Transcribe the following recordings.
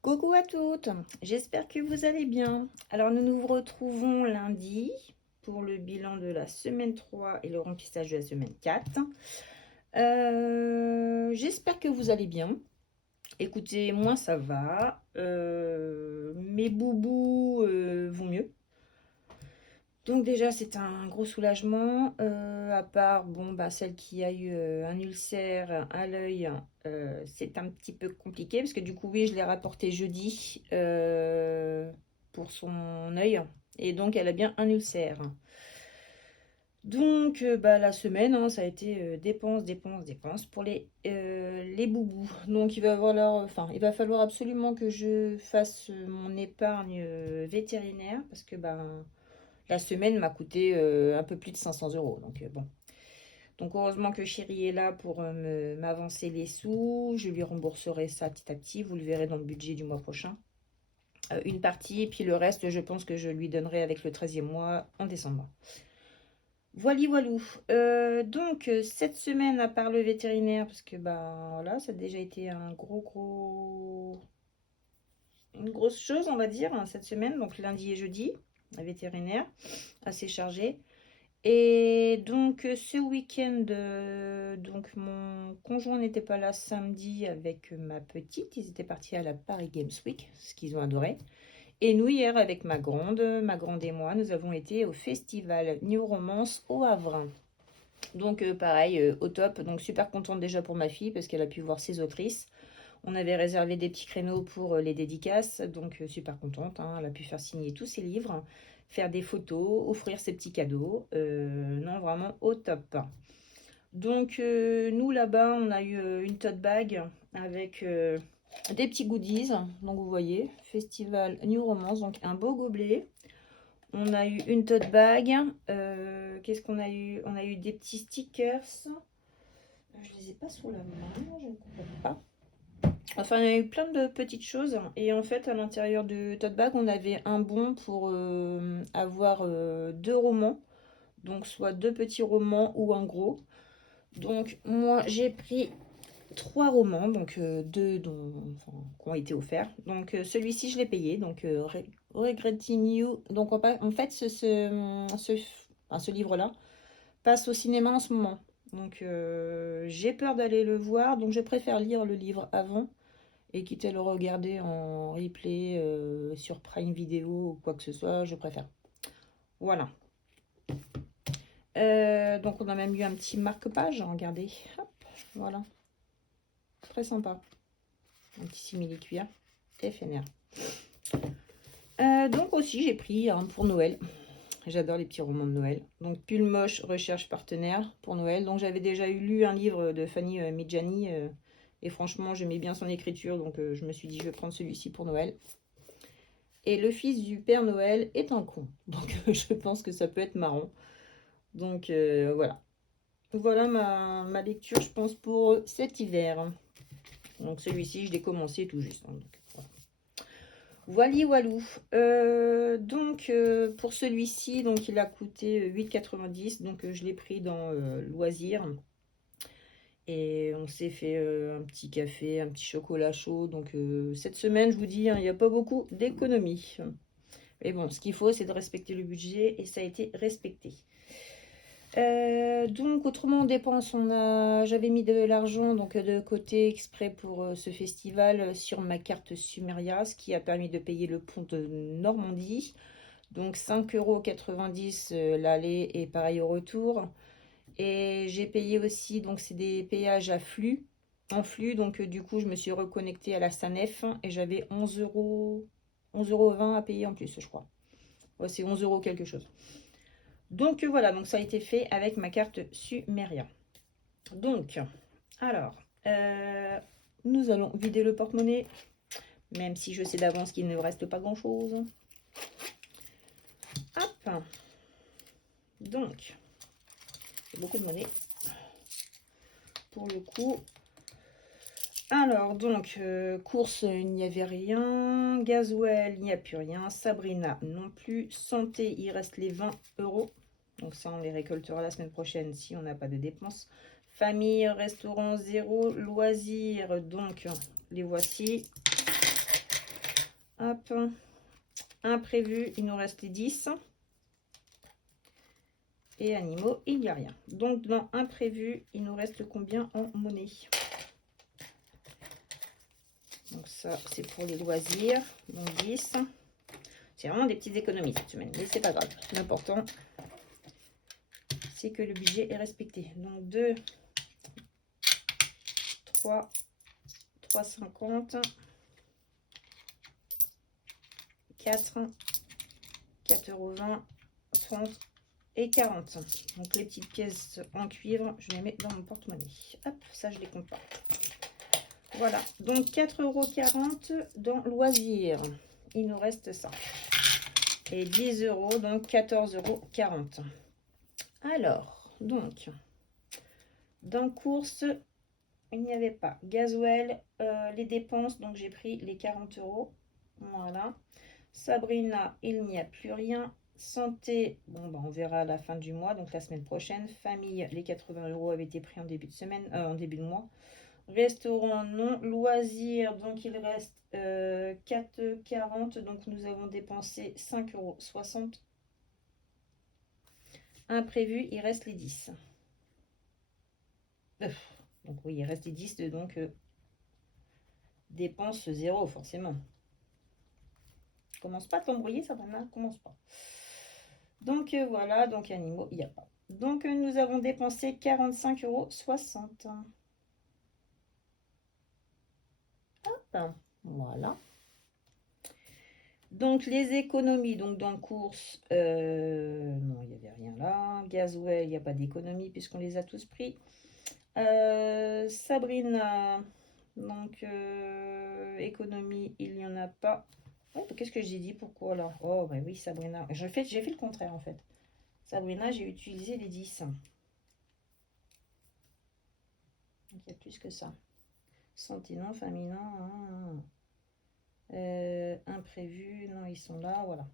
Coucou à toutes, j'espère que vous allez bien. Alors nous nous retrouvons lundi pour le bilan de la semaine 3 et le remplissage de la semaine 4. J'espère que vous allez bien. Écoutez, moi ça va. Mes boubous vont mieux. Donc déjà c'est un gros soulagement, à part bon bah celle qui a eu un ulcère à l'œil, c'est un petit peu compliqué parce que du coup oui je l'ai rapporté jeudi pour son œil et donc elle a bien un ulcère. Donc bah la semaine hein, ça a été dépenses, dépenses, dépenses pour les boubous. Donc il va falloir absolument que je fasse mon épargne vétérinaire parce que bah la semaine m'a coûté un peu plus de 500 euros. Donc, bon. Donc, heureusement que Chéri est là pour m'avancer les sous. Je lui rembourserai ça petit à petit. Vous le verrez dans le budget du mois prochain. Une partie, et puis le reste, je pense que je lui donnerai avec le 13e mois en décembre. Voili voilou. Cette semaine, à part le vétérinaire, parce que bah voilà, ça a déjà été une grosse chose, on va dire, hein, cette semaine. Donc lundi et jeudi, le vétérinaire, assez chargé. Et donc ce week-end, donc mon conjoint n'était pas là samedi avec ma petite. Ils étaient partis à la Paris Games Week, ce qu'ils ont adoré. Et nous hier avec ma grande et moi, nous avons été au festival New Romance au Havre. Donc pareil, au top. Donc super contente déjà pour ma fille parce qu'elle a pu voir ses autrices. On avait réservé des petits créneaux pour les dédicaces, donc super contente, hein. Elle a pu faire signer tous ses livres, faire des photos, offrir ses petits cadeaux. Non, vraiment au top. Donc nous là-bas, on a eu une tote bag avec des petits goodies. Donc vous voyez, Festival New Romance, donc un beau gobelet. On a eu une tote bag. Qu'est-ce qu'on a eu? On a eu des petits stickers. Je les ai pas sous la main, je ne comprends pas. Enfin, il y a eu plein de petites choses. Et en fait, à l'intérieur du tote bag, on avait un bon pour avoir deux romans. Donc, soit deux petits romans ou un gros. Donc, moi, j'ai pris trois romans. Donc, qui ont été offerts. Donc, celui-ci, je l'ai payé. Donc, Regretting You. Donc, en fait, ce livre-là passe au cinéma en ce moment. Donc, j'ai peur d'aller le voir. Donc, je préfère lire le livre avant et quitte à le regarder en replay sur Prime Video ou quoi que ce soit, je préfère. Voilà. Donc on a même eu un petit marque-page, regardez. Hop, voilà. Très sympa. Un petit simili-cuir éphémère. Donc aussi j'ai pris un pour Noël. J'adore les petits romans de Noël. Donc Pull Moche recherche partenaire pour Noël. Donc j'avais déjà lu un livre de Fanny Midjani et franchement j'aimais bien son écriture. Donc je me suis dit je vais prendre celui-ci pour Noël. Et le fils du Père Noël est un con. Donc je pense que ça peut être marrant. Donc voilà. Voilà ma lecture, je pense, pour cet hiver. Donc celui-ci, je l'ai commencé tout juste. Hein, donc, voilà. Voili walou. Pour celui-ci, donc il a coûté 8,90. Donc je l'ai pris dans Loisirs. Et on s'est fait un petit café, un petit chocolat chaud. Donc cette semaine, je vous dis, hein, il n'y a pas beaucoup d'économies. Mais bon, ce qu'il faut, c'est de respecter le budget et ça a été respecté. Donc autrement, on dépense, j'avais mis de l'argent donc de côté exprès pour ce festival sur ma carte Sumeria, ce qui a permis de payer le pont de Normandie. Donc 5,90 € l'aller et pareil au retour. Et j'ai payé aussi, donc c'est des péages en flux. Donc du coup, je me suis reconnectée à la SANEF et j'avais 11,20 € à payer en plus, je crois. Ouais, c'est 11 € quelque chose. Donc voilà, donc ça a été fait avec ma carte Sumeria. Donc, alors, nous allons vider le porte-monnaie, même si je sais d'avance qu'il ne reste pas grand-chose. Hop. Donc, c'est beaucoup de monnaie pour le coup. Alors, donc, course, il n'y avait rien. Gasoil, il n'y a plus rien. Sabrina, non plus. Santé, il reste les 20 €. Donc ça, on les récoltera la semaine prochaine si on n'a pas de dépenses. Famille, restaurant, 0. Loisirs, donc, les voici. Hop. Imprévu, il nous reste les 10. Et animaux, il n'y a rien. Donc, dans imprévu, il nous reste combien en monnaie? Donc, ça, c'est pour les loisirs. Donc, 10. C'est vraiment des petites économies cette semaine, mais c'est pas grave. L'important, c'est que le budget est respecté. Donc, 2, 3, 3,50, 4, 4,20 €, 30 et 40. Donc, les petites pièces en cuivre, je les mets dans mon porte-monnaie. Hop, ça, je les compte pas. Voilà, donc 4,40 € dans loisirs. Il nous reste ça. Et 10 €, donc 14,40 €. Alors, donc, dans course, il n'y avait pas. Gasoil, les dépenses, donc j'ai pris les 40 €. Voilà. Sabrina, il n'y a plus rien. Santé, bon, bah, on verra à la fin du mois, donc la semaine prochaine. Famille, les 80 € avaient été pris en début de semaine, en début de mois. Restaurant, non. Loisirs, donc il reste 4,40 €. Donc nous avons dépensé 5,60 €. Imprévu, il reste les 10. Donc oui, il reste les 10, donc dépense 0, forcément. Commence pas à t'embrouiller, ça va, commence pas. Donc voilà, donc animaux, il n'y a pas. Donc nous avons dépensé 45,60 €. Hop, voilà. Donc les économies, donc dans course, non, il n'y avait rien là. Gasoil, il n'y a pas d'économie puisqu'on les a tous pris. Sabrina, donc économie, il n'y en a pas. Ouais, qu'est-ce que j'ai dit? Pourquoi là? Oh, bah oui, Sabrina. J'ai fait le contraire en fait. Sabrina, j'ai utilisé les 10. Donc il y a plus que ça. Santé, non, famille, non. Imprévu, non, ils sont là, voilà.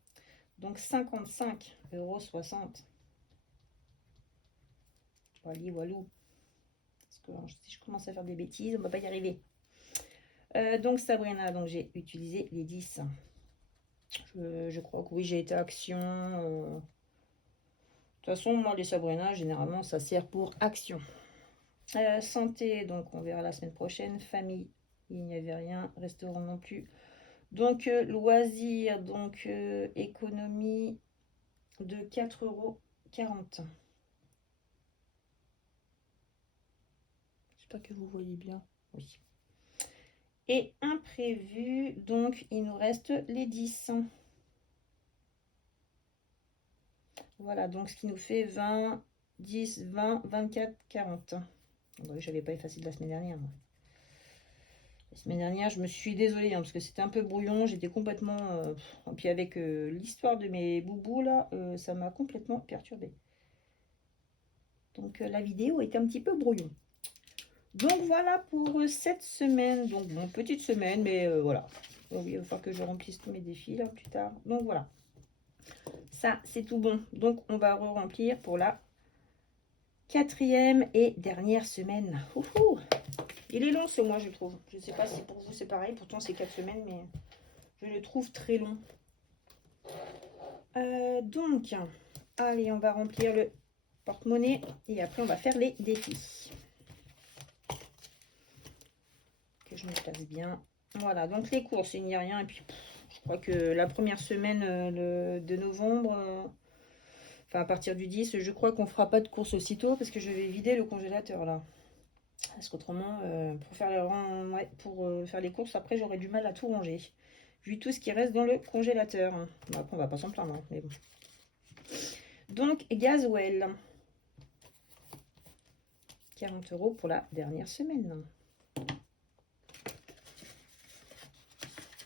Donc 55,60 €. Wally, walou. Parce que si je commence à faire des bêtises, on ne va pas y arriver. Donc Sabrina, donc j'ai utilisé les 10. Je crois que oui, j'ai été action. De toute façon, moi, les Sabrina, généralement, ça sert pour action. Santé, donc on verra la semaine prochaine. Famille, il n'y avait rien. Restaurant non plus. Donc loisirs, donc économie de 4,40 €. J'espère que vous voyez bien. Oui. Et imprévu, donc il nous reste les 10. Voilà, donc ce qui nous fait 20, 10, 20, 24, 40. J'avais pas effacé de la semaine dernière. Moi. La semaine dernière, je me suis désolée parce que c'était un peu brouillon. J'étais complètement... et puis avec l'histoire de mes boubous, là, ça m'a complètement perturbée. Donc la vidéo est un petit peu brouillon. Donc voilà pour cette semaine. Donc bon, petite semaine, mais voilà. Oh oui, il va falloir que je remplisse tous mes défis là plus tard. Donc voilà. Ça, c'est tout bon. Donc on va re-remplir pour la 4e et dernière semaine. Oufou. Il est long ce mois, je trouve. Je ne sais pas si pour vous c'est pareil. Pourtant c'est 4 semaines, mais je le trouve très long. Donc, allez, on va remplir le porte-monnaie et après on va faire les défis. Que je me place bien. Voilà, donc les courses, il n'y a rien. Et puis, je crois que la première semaine de novembre, enfin à partir du 10, je crois qu'on fera pas de course aussitôt parce que je vais vider le congélateur là. Parce qu'autrement, pour faire les courses, après j'aurai du mal à tout ranger. Vu tout ce qui reste dans le congélateur. Bon, après, on va pas s'en plaindre, mais bon. Donc, Gasoil. 40 € pour la dernière semaine.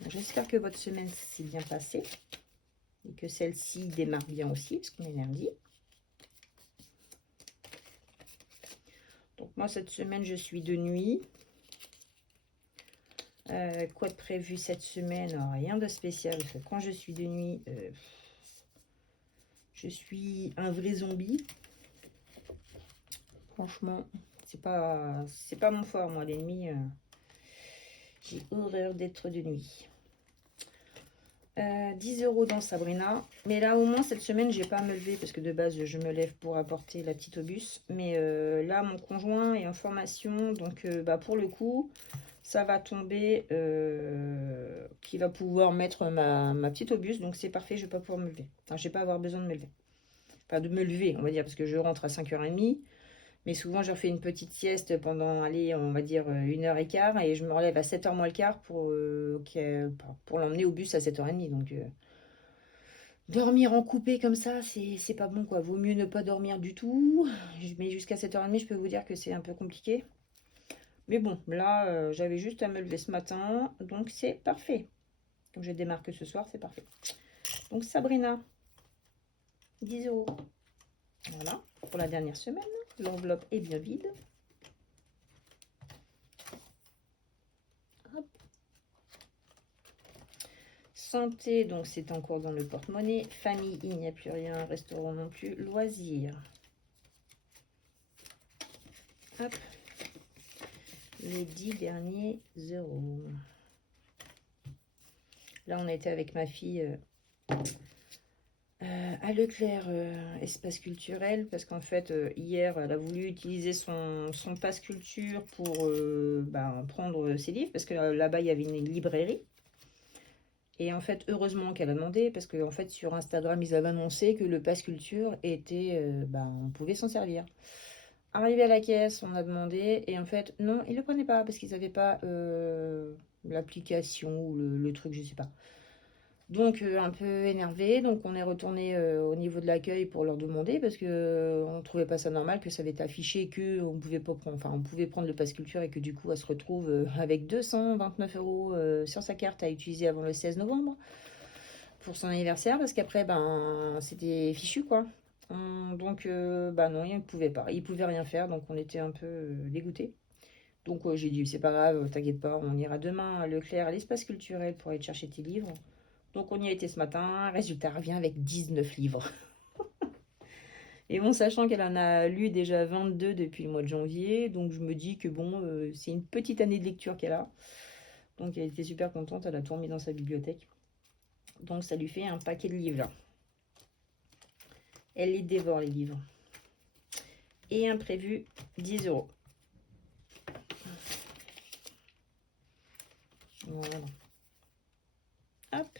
J'espère que votre semaine s'est bien passée. Et que celle-ci démarre bien aussi, parce qu'on est lundi. Donc, moi, cette semaine, je suis de nuit. Quoi de prévu cette semaine? Rien de spécial. Parce que quand je suis de nuit, je suis un vrai zombie. Franchement, c'est pas mon fort, moi, l'ennemi. J'ai horreur d'être de nuit. 10 € dans Sabrina. Mais là, au moins, cette semaine, j'ai pas à me lever parce que de base, je me lève pour apporter la petite au bus. Mais là, mon conjoint est en formation. Donc, bah, pour le coup, ça va tomber qu'il va pouvoir mettre ma petite au bus. Donc, c'est parfait, je vais pas pouvoir me lever. Enfin, je vais pas avoir besoin de me lever. Enfin, de me lever, on va dire, parce que je rentre à 5h30. Mais souvent, je refais une petite sieste pendant, allez, on va dire 1h15. Et je me relève à 7h moins le quart pour l'emmener au bus à 7h30. Donc, dormir en coupé comme ça, c'est pas bon, quoi. Vaut mieux ne pas dormir du tout. Mais jusqu'à 7h30, je peux vous dire que c'est un peu compliqué. Mais bon, là, j'avais juste à me lever ce matin. Donc, c'est parfait. Comme je démarre que ce soir, c'est parfait. Donc, Sabrina, 10 €. Voilà, pour la dernière semaine. L'enveloppe est bien vide. Hop. Santé, donc c'est encore dans le porte-monnaie. Famille, il n'y a plus rien. Restaurant non plus. Loisirs. Hop. Les 10 derniers euros. Là, on a été avec ma fille à Leclerc, espace culturel, parce qu'en fait, hier, elle a voulu utiliser son passe culture pour prendre ses livres, parce que là-bas, il y avait une librairie. Et en fait, heureusement qu'elle a demandé, parce qu'en fait, sur Instagram, ils avaient annoncé que le pass culture était, on pouvait s'en servir. Arrivé à la caisse, on a demandé, et en fait, non, ils ne le prenaient pas, parce qu'ils n'avaient pas l'application ou le truc, je sais pas. Donc, un peu énervé, donc on est retourné au niveau de l'accueil pour leur demander, parce que on trouvait pas ça normal que ça avait été affiché que on pouvait pas prendre, enfin, on pouvait prendre le pass culture et que du coup, elle se retrouve avec 229 € sur sa carte à utiliser avant le 16 novembre pour son anniversaire, parce qu'après, ben, c'était fichu, quoi. Donc, non, ils ne pouvaient pas, ils pouvaient rien faire, donc on était un peu dégoûtés. Donc, j'ai dit, c'est pas grave, t'inquiète pas, on ira demain à Leclerc, à l'espace culturel pour aller te chercher tes livres. Donc, on y a été ce matin. Résultat, revient avec 19 livres. Et bon, sachant qu'elle en a lu déjà 22 depuis le mois de janvier, donc je me dis que bon, c'est une petite année de lecture qu'elle a. Donc, elle était super contente, elle a tout remis dans sa bibliothèque. Donc, ça lui fait un paquet de livres là. Elle les dévore, les livres. Et imprévu, 10 €. Voilà. Hop.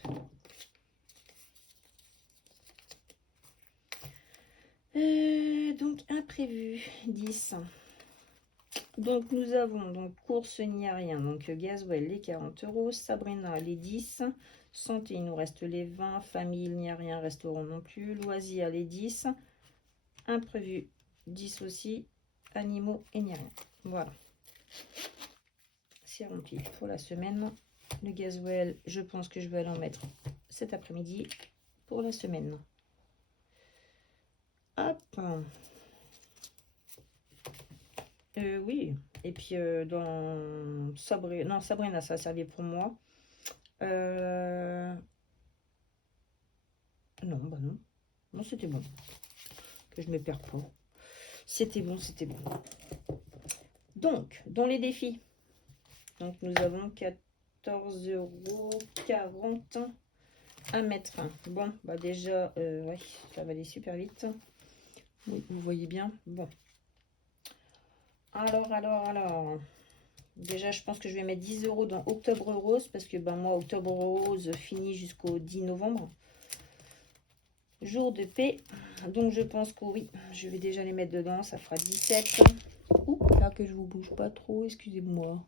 Donc, imprévu, 10. Donc, nous avons donc course, il n'y a rien. Donc, gasoil, les 40 €. Sabrina, les 10. Santé, il nous reste les 20. Famille, il n'y a rien. Restaurant non plus. Loisirs, les 10. Imprévu, 10 aussi. Animaux, il n'y a rien. Voilà. C'est rempli pour la semaine. Le gasoil, je pense que je vais aller en mettre cet après-midi pour la semaine. Hop. Oui. Et puis, dans Sabrina, non, Sabrina, ça a servi pour moi. Non, bah non. Non, c'était bon. Que je me perds pas. C'était bon, c'était bon. Donc, dans les défis, donc nous avons 14,40 € à mettre. Bon, bah déjà, ouais, ça va aller super vite. Vous voyez bien. Bon. Alors. Déjà, je pense que je vais mettre 10 € dans Octobre Rose, parce que ben, moi, Octobre Rose finit jusqu'au 10 novembre. Jour de paix. Donc, je pense que oui, je vais déjà les mettre dedans. Ça fera 17. Ouh, là que je vous bouge pas trop, excusez-moi.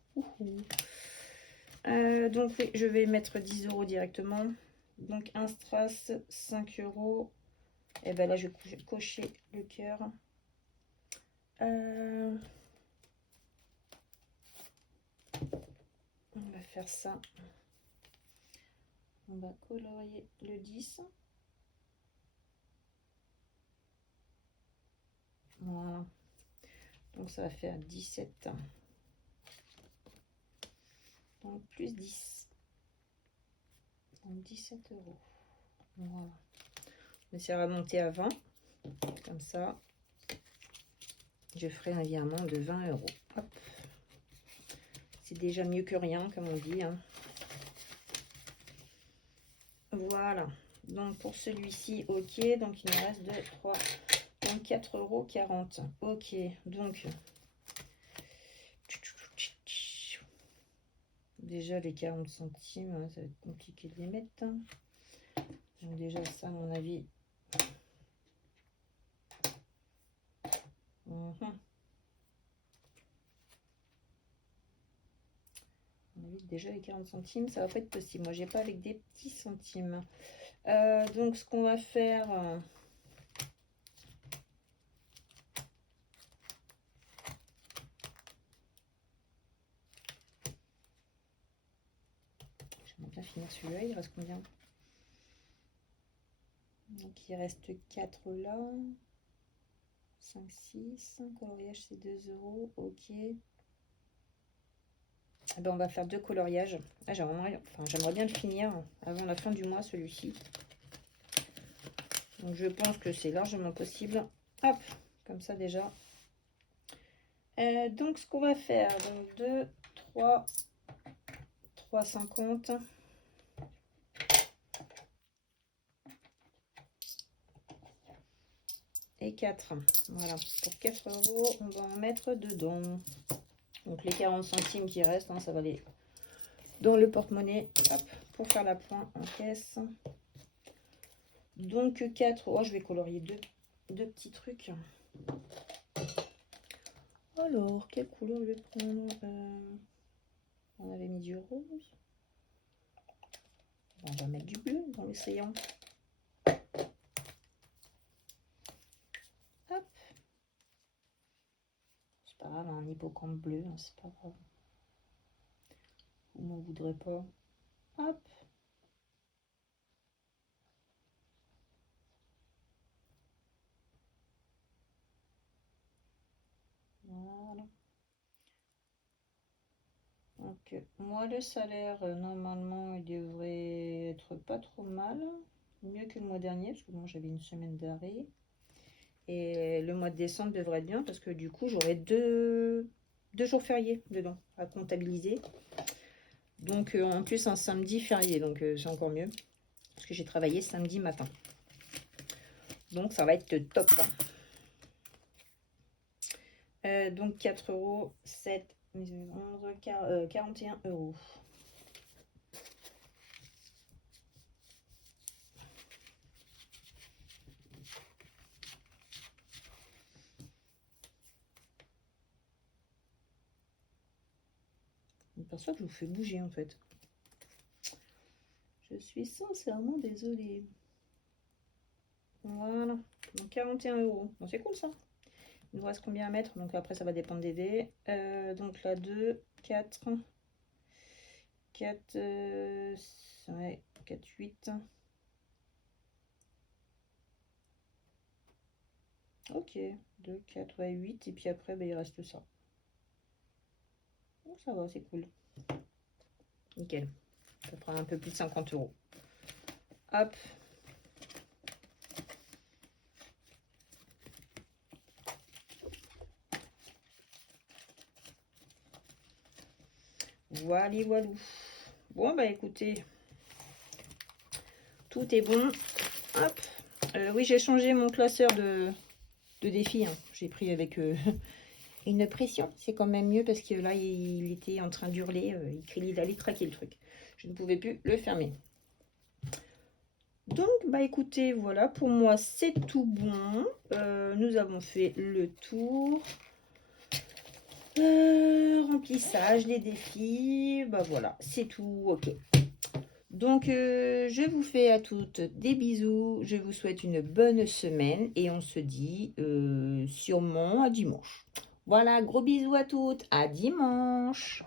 Donc, oui, je vais mettre 10 € directement. Donc, un strass, 5 €. Et ben là, je vais cocher le cœur. On va faire ça. On va colorier le 10. Voilà. Donc ça va faire 17. Donc plus 10. Donc 17 €. Voilà. On essaiera de monter à 20. Comme ça, je ferai un virement de 20 €. Hop. C'est déjà mieux que rien, comme on dit. Hein. Voilà. Donc pour celui-ci, ok. Donc il me reste de 3, donc 4,40 €. Ok. Donc déjà les 40 centimes, ça va être compliqué de les mettre. Donc déjà ça, à mon avis. Déjà les 40 centimes, ça va pas être possible. Moi, j'ai pas avec des petits centimes. Donc, ce qu'on va faire... J'aimerais bien finir celui-là. Il reste combien? Donc, il reste 4 là. 5, 6. Coloriage, c'est 2 €. Ok. Eh ben, on va faire 2 coloriages. Ah, j'aimerais bien le finir avant la fin du mois, celui-ci. Donc, je pense que c'est largement possible. Hop, comme ça déjà. Donc, ce qu'on va faire, donc 2, 3, 3,50. Et 4. Voilà, pour 4 €, on va en mettre dedans. Donc les 40 centimes qui restent, hein, ça va aller dans le porte-monnaie. Hop, pour faire la pointe en caisse. Donc 4. Oh, je vais colorier deux petits trucs. Alors, quelle couleur je vais prendre? On avait mis du rose. On va mettre du bleu dans l'océan. Hop. C'est pas grave, un hippocampe bleu, hein, c'est pas grave. Vous n'en voudrez pas. Hop. Voilà. Donc, moi, le salaire, normalement, il devrait être pas trop mal. Mieux que le mois dernier, parce que moi, j'avais une semaine d'arrêt. Et le mois de décembre devrait être bien, parce que du coup, j'aurai deux jours fériés dedans à comptabiliser. Donc, en plus, un samedi férié, donc c'est encore mieux. Parce que j'ai travaillé samedi matin. Donc, ça va être top. Donc, 4 €, 7, 11, 41 €. Je m'aperçois que je vous fais bouger en fait. Je suis sincèrement désolée. Voilà, donc 41 €. Bon, c'est cool ça. Il nous reste combien à mettre? Donc après, ça va dépendre des V. Donc là, 2, 4, 4, ouais, 4, 8. Ok, 2, 4, ouais, 8. Et puis après, bah, il reste ça. Bon, ça va, c'est cool. Nickel. Ça prend un peu plus de 50 €. Hop. Voilà, voilà. Bon, bah écoutez, tout est bon. Hop. Oui, j'ai changé mon classeur de défis. Hein. J'ai pris avec une pression. C'est quand même mieux parce que là, il était en train d'hurler. Il allait craquer le truc. Je ne pouvais plus le fermer. Donc, bah écoutez, voilà, pour moi, c'est tout bon. Nous avons fait le tour. Remplissage, les défis, bah voilà, c'est tout, ok. Donc, je vous fais à toutes des bisous. Je vous souhaite une bonne semaine et on se dit sûrement à dimanche. Voilà, gros bisous à toutes. À dimanche.